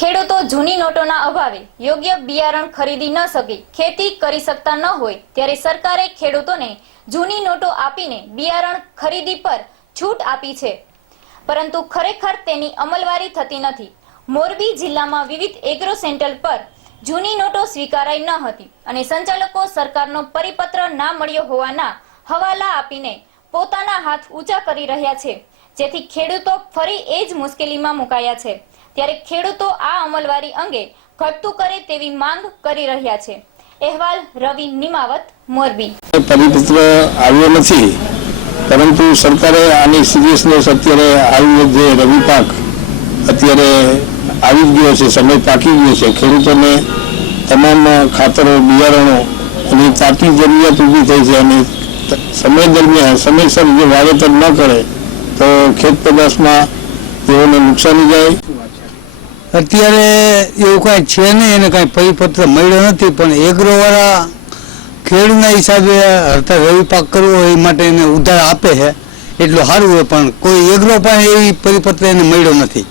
ખેડૂતો જૂની નોટોના અભાવે યોગ્ય બિયારણ ખરીદી ન શકી, ખેતી કરી શકતા ન હોય, ત્યારે સરકારે ખેડૂતોને જૂની નોટો આપીને બિયારણ ખરીદી પર છૂટ આપી છે. પરંતુ ખરેખર તેની અમલવારી થતી નથી. મોરબી જિલ્લામાં વિવિધ એગ્રો સેન્ટર પર જૂની નોટો સ્વીકારાઈ ન હતી અને સંચાલકો સરકારનો પરિપત્ર ના મળ્યો હોવાના હવાલા આપીને પોતાના હાથ ઊંચા કરી રહ્યા છે. જેથી ખેડૂતો ફરી એ જ મુશ્કેલીમાં મુકાયા છે. ત્યારે ખેડૂતો આ અમલવારી અંગે ઘટતું કરે તેવી માંગ કરી રહ્યા છે. અહેવાલ રવિ નિમાવત, મોરબી. પરિપત્ર આવ્યો નથી, પરંતુ સરકારે આની સિરિયસનેસ અત્યારે આવ્યો જે રવિ પાક અત્યારે આવી ગયો છે, સમય પાકી ગયો છે. ખેડૂતોને તમામ ખાતરો, બિયારણો એની તાતી જરૂરિયાત ઊભી થઈ છે અને સમય દરમિયાન સમયસર જો વાવેતર ન કરે, તો ખેત પેદાશમાં તેઓને નુકસાની જાય અત્યારે એવું કાંઈ છે નહીં, એને કાંઈ પરિપત્ર મળ્યો નથી, પણ એગ્રોવાળા ખેડૂતના હિસાબે હડતાળ રવિ પાક કરવો એ માટે એને ઉધાર આપે છે. એટલું સારું હોય, પણ કોઈ એગ્રો પણ એવી પરિપત્ર એને મળ્યો નથી.